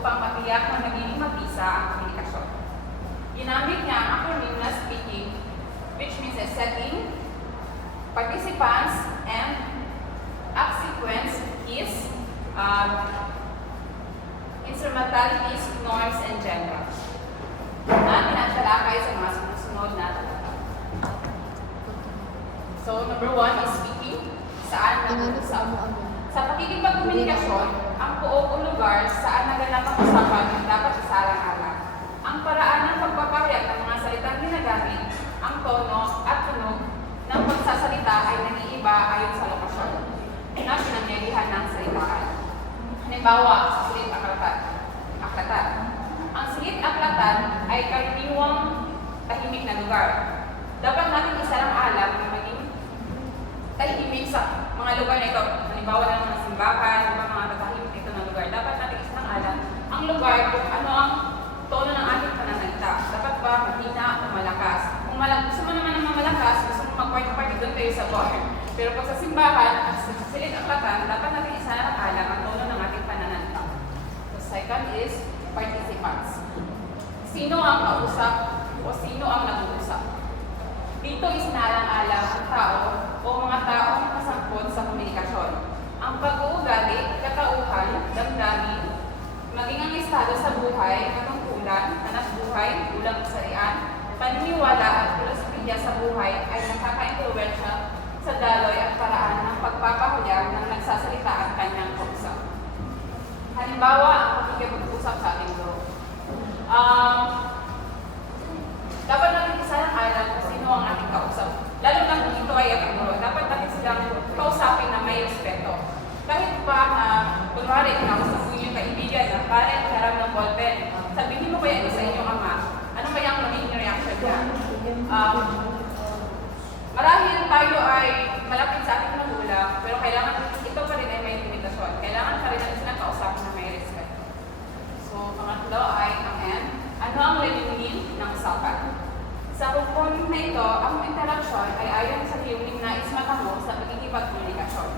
upang matiyak na naging mabisa ang komunikasyon. Ginamit niya ang acronym na speaking, which means a setting, participants, and sequence is instrumentalities, norms, and genre. Na pinagtalakay sa mga sumusunod na talata. So, number 1 is speaking. Saan nag-uusap? Sa pakikipagkomunikasyon, ang pook o lugar saan naganap ang usapan ay dapat isalang-alang. Ang paraan ng pagpapahayag ng mga salitang ginagamit, ang tono at tunog ng pagsasalita ay nag-iiba ayon sa lokasyon na pinangyarihan ng salitaan. Halimbawa, sa silid-aklatan. Ang silid-aklatan ay karaniwang tahimik na lugar. Dapat natin isalang-alang na maging tahimik sa mga lugar na ito. Halimbawa ng mga simbahan, mga tahimik ito na lugar. Dapat natin isalang-alang ang lugar kung ano ang tono ng ating pananalita. Dapat ba mahina o malakas? Kung gusto mo naman ng malakas, gusto mo mag-party-party doon kayo sa bar. Pero pag sa simbahan at sa silid-aklatan, dapat natin isalang-alang ang tono ng ating pananalita. The second is participants. Sino ang kausap o sino ang nag-uusap? Dito isinalang-alang ang tao o mga taong nakasangkot sa komunikasyon. Ang pag-uugali, katauhan, damdamin, maging ang estado sa buhay, katungkulan, hanapbuhay, ulang kasarian, paniniwala at filosofiya sa buhay ay nakaka-impluwensya sa daloy at paraan ng pagpapahayag ng nagsasalita at kanyang kausap. Halimbawa, ang pakikipag-usap sa ating guro. Dapat natin isalang-alang kung sino ang ating kausap. Lalo na kung ito ay ating guro, dapat natin silang kausapin na may respeto. Kahit pa na, kunwari, kausap mo yung kaibigan na parang harap ng ballpen, sabihin mo kaya ito sa inyong ama, ano kaya ang magiging reaction niya? Marahil tayo ay malapit sa ating magulang, pero kailangan ito pa rin ay may limitasyon. Kailangan pa rin natin silang kausapin na may respeto. So, pangatlo ay ang N. Ano ang layunin ng usapan? Sa punto na ito, ang interaksyon ay ayon sa layuning nais matango sa pagkikipagkomunikasyon.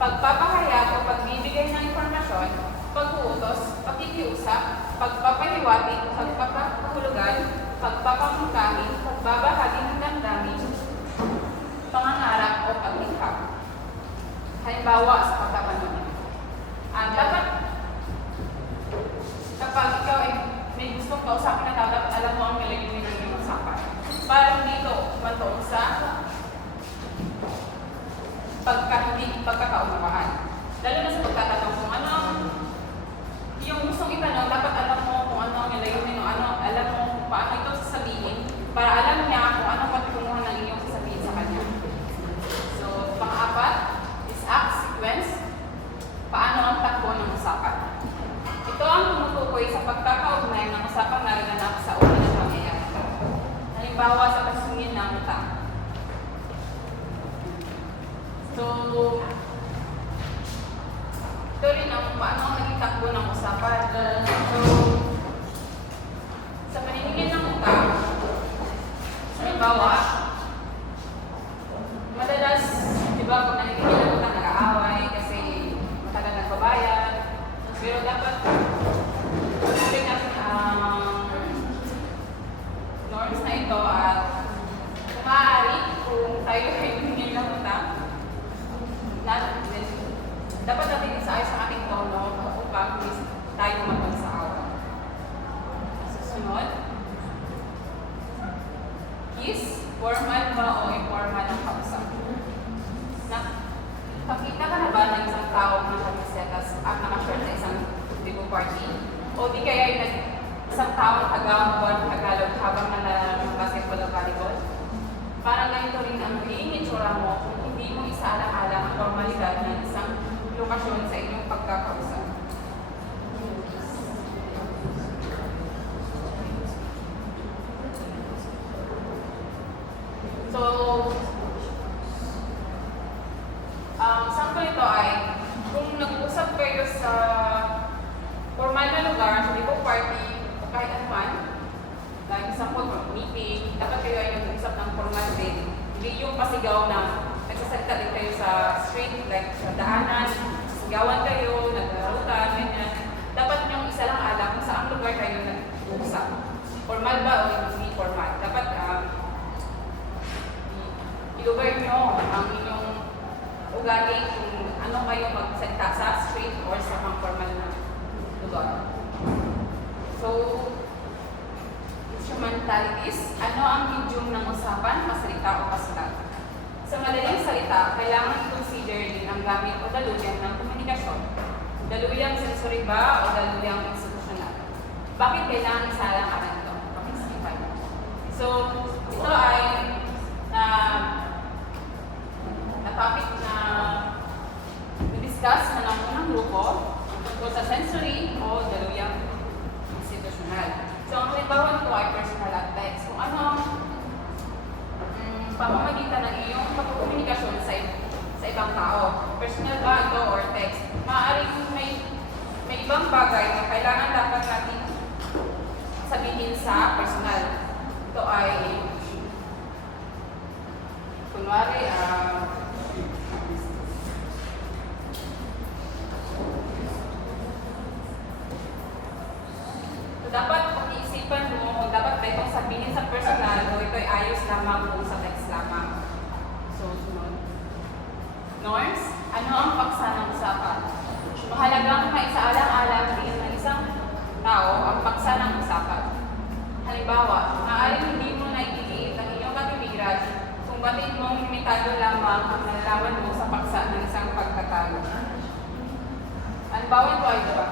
Pagpapahayag o pagbibigay ng informasyon, pag-uutos, pakikiusap, pagpapaliwatig, pagpapahulugan, pagpapamungkahi, pagbabahagi ng damdamin, pangangarap o paglikhap. Halimbawa sa pagkapanunod. Dapat kapag ikaw ay may gustong kausapin na tao, dapat alam mo ang layunin ng iyong usapan. Para dito, matong sa pagkakaunawaan. Lalo na sa pagtatanong kung ano yung gustong itanong, dapat alam mo kung ano ang layunin o ano, alam mo kung paano ito sasabihin para alam niya kung ano patutunguhan ng inyong sasabihin sa kanya. So, pang-apat is sequence. Paano ang takbo ng usapan? Ito ang tumutukoy sa pagkakaugnay ng usapang nagaganap sa una ng pangyayari. Halimbawa sa pagsungin ng utang. So, ito rin ang paano ang naging takbo ng usapan. So, sa paninigin ng utang, halimbawa, madalas, di ba, pag naninigin ng utang, nag-aaway kasi matagal nagbabayad. Pero dapat, sabi natin norms na ito at kung maaari, kung tayo ay humingi ng utang, dapat natin isaayos sa ating tono upang tayo mapagsawa. Susunod is formal ba o informal ang kausap? Pakita ka na ba ng isang tao na nakamisetas at nakashort sa isang digo party? O di kaya yung isang tao agaw-buwan Tagalog habang nanalaman ng basketball o volleyball? Parang ganito rin ang magiging itsura mo kung hindi mo isaalang-alang ang formalidad ng isang lokasyon sa inyong pagkakausap. So, sample ito ay kung nag-usap kayo sa formal na lugar, sa digo party, o kahit anuman, like sample meeting, dapat kayo ay nag-usap ng formal din. Hindi yung pasigaw na nagsasalita din kayo sa street, like sa daanan, sigawan kayo, naglarutan, ganyan. Dapat yung isa lang alam So, instrumentalities, ano ang medium ng usapan, masalita o pasulat? Sa madaling salita, kailangan i-consider din ang gamit o daluyang ng komunikasyon. Daluyang sensory ba o daluyang institutional? Bakit kailangan isalang-alang ito? Pakisipan. So, ito ay na topic na na-discuss na ng unang grupo tungkol sa sensory o daluyang institutional. So, ang halimbawa nito ay personal at text. Kung ano ang pamamagitan ng iyong pagkomunikasyon sa ibang tao. Personal ba ito or text? Maaaring may ibang bagay na kailangan dapat natin sabihin sa personal. Ito ay kunwari, dapat pag-iisipan mo kung dapat ba itong sabihin sa personal o ito ay ayos lamang kung sa text lamang. So, sunod. Norms, ano ang paksa ng usapan? Mahalagang maisaalang-alang din ng isang tao ang paksa ng usapan. Halimbawa, maaaring hindi mo naitiliit ang iyong katimiran kung batin mong limitado lamang ang nalalaman mo sa paksa ng isang pagkatalo. Halimbawa ito ay diba?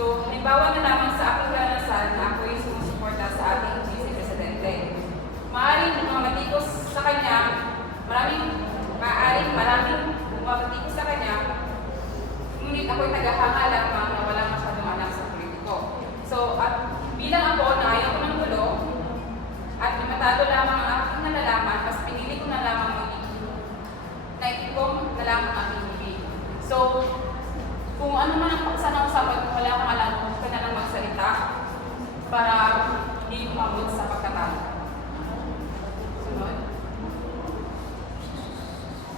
So, halimbawa na lamang sa aking karanasan na ako'y sumusuporta sa ating Vice Presidente. Maaaring bumabatikos sa kanya, maraming bumabatikos sa kanya, ngunit ako'y tagahanga lamang na walang masyadong alam sa politiko. So, at bilang ako na ayaw ko ng gulo, at limitado lamang ang aking nalalaman, mas pinili ko na lamang naitigom na lamang ang ibig. So, kung ano man ang paksa ng usapan, kung wala kang alam, huwag ka na lang magsalita para hindi umabot sa pagkatalo. Sunod.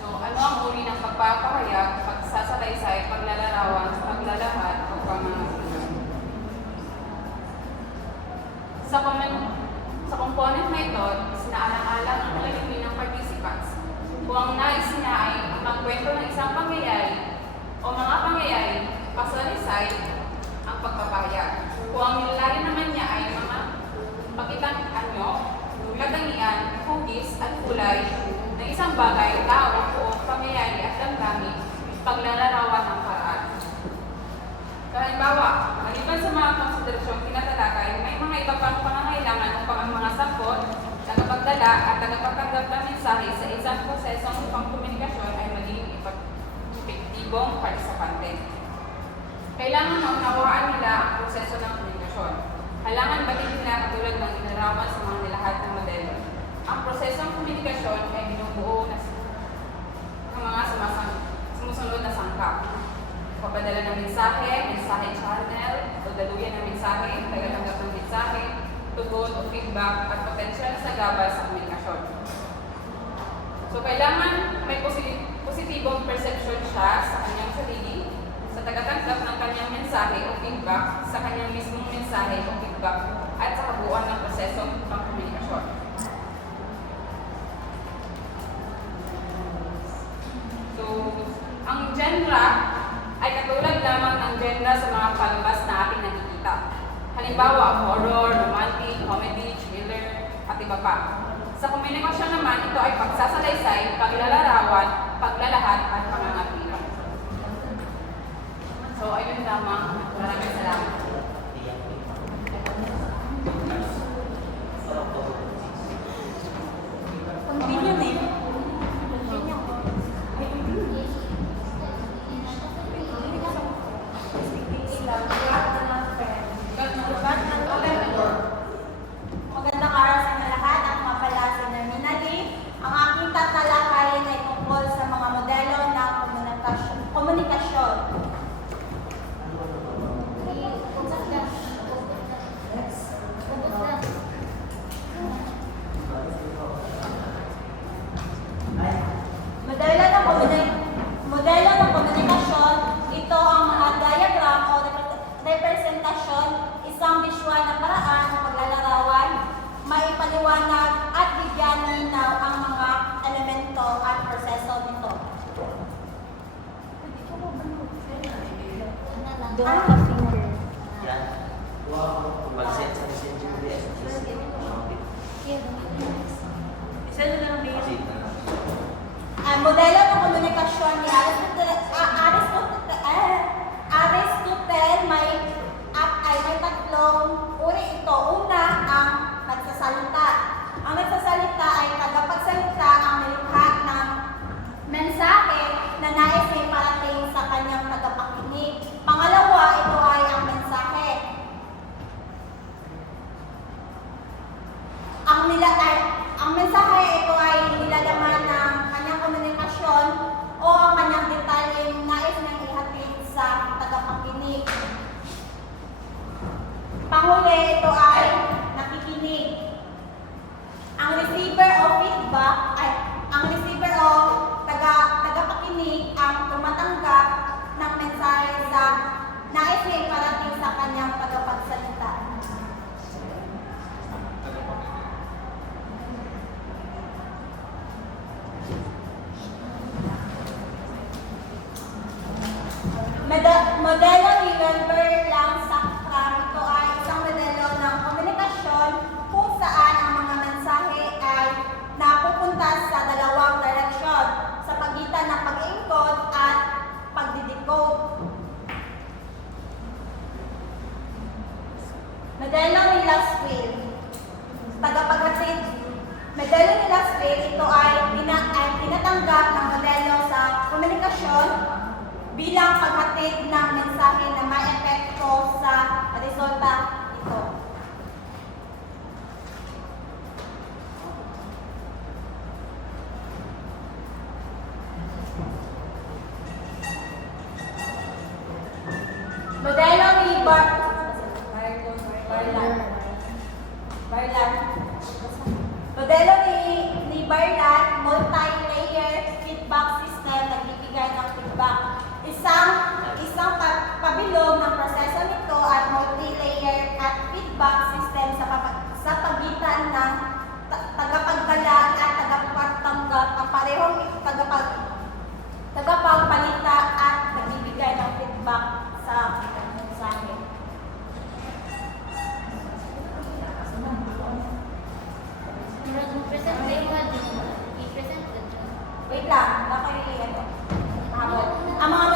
So, ano ang uri ng pagpapahayag, pagsasalaysay, paglalarawan, paglalahad, o pamamagitan? Sa component na ito, sinaalang-alang ang layunin ng participants. Kung ang nais niya ay magkwento ng isang pangyayari, o mga pangyayari, pasalaysay ang pagpapahayag. Kung ang nilayan naman niya ay mga pakitang anyo, katangian, hugis at kulay ng isang bagay, tao o pangyayari at damdamin, paglalarawan ng paraan. Halimbawa, maliban sa mga konsiderasyong tinatalakay, may mga iba pang pangangailangan upang ang mga sampot, tagapagdala at tagapagtanggap ng mensahe sa isang prosesong pangkomunikasyon ay maging epektibong partisipante. Kailangan maunawaan nila ang proseso ng komunikasyon. Halangan batin nila katulad ng inarawan sa mga nilahad ng modelo. Ang prosesong komunikasyon ay binubuo ng mga sumusunod na sangkap. Papadala ng mensahe channel, o daluyan ng mensahe, tagatanggap ng mensahe, tugon o feedback at potensyal na sagabal sa komunikasyon. So, kailangan may positibong perception siya sa kanyang sarili, sa tagatanggap ng kanyang mensahe o feedback, sa kanyang mismong mensahe o feedback, at sa kabuuan ng proseso ng komunikasyon. So, ang genre ay katulad lamang ng genre sa mga palabas na ating nakikita. Halimbawa, horror, romantic, comedy, thriller, at iba pa. Sa komunikasyon naman, ito ay pagsasalaysay, paglalarawan, paglalahad, at pangangatiran. So, ayun lamang. Maraming salamat. Continue na yun. Magandang araw sa inyo lahat. Ako nga pala si Minali. Ang aking tatalakayin ay tungkol sa mga modelo ng komunikasyon. Modelo ng komunikasyon, ito ang mga diagram o representasyon, isang visual na paraan ng paglalarawan, maipaliwanag at bigyan linaw ang mga elemento at proseso nito. Doon ka finger. Yan. Mag-send sa messenger mo yan. Isa na lang din. Kasi na. Ang modelo ng komunikasyon ni Aristotle may tatlong uri ito. Una, ang nagsasalita. Ang nagsasalita ay tagapagsalita ang nilikha ng mensahe na nais ay parating sa kanyang tagapakinig. Pangalawa, ito ay ang mensahe. Ang mensahe ito ay nilalaman ng kanyang komunikasyon o ang kanyang detalyeng nais niyang ihatid sa tagapakinig. Panghuli, ito ay nakikinig. Ang receiver o feedback ang receiver o tagapakinig ang tumatanggap ng mensahe sa nais niyang parating sa kanyang tagapagsalita. Modelo ni Wilbur Langsacram. Ito ay isang modelo ng komunikasyon kung saan ang mga mensahe ay napupunta sa dalawang direksyon sa pagitan ng pag-encode at pagdidecode. Modelo ni Lasswell. Tagapaghatid. Modelo ni Lasswell, ito ay tinatanggap ng modelo sa komunikasyon bilang paghatid ng mensahe na may epekto sa resulta ito. Modelo ni Barlan. Modelo ni Barlan, multi-layer feedback system, nagbibigay ng feedback. Isang pabilog ng proseso nito ay multi-layer at feedback system sa pagitan ng tagapagdala at tagapagtanggap ang parehong tagapagbalita at nagbibigay ng feedback sa mensahe. Wait lang, mahabol. Ang mga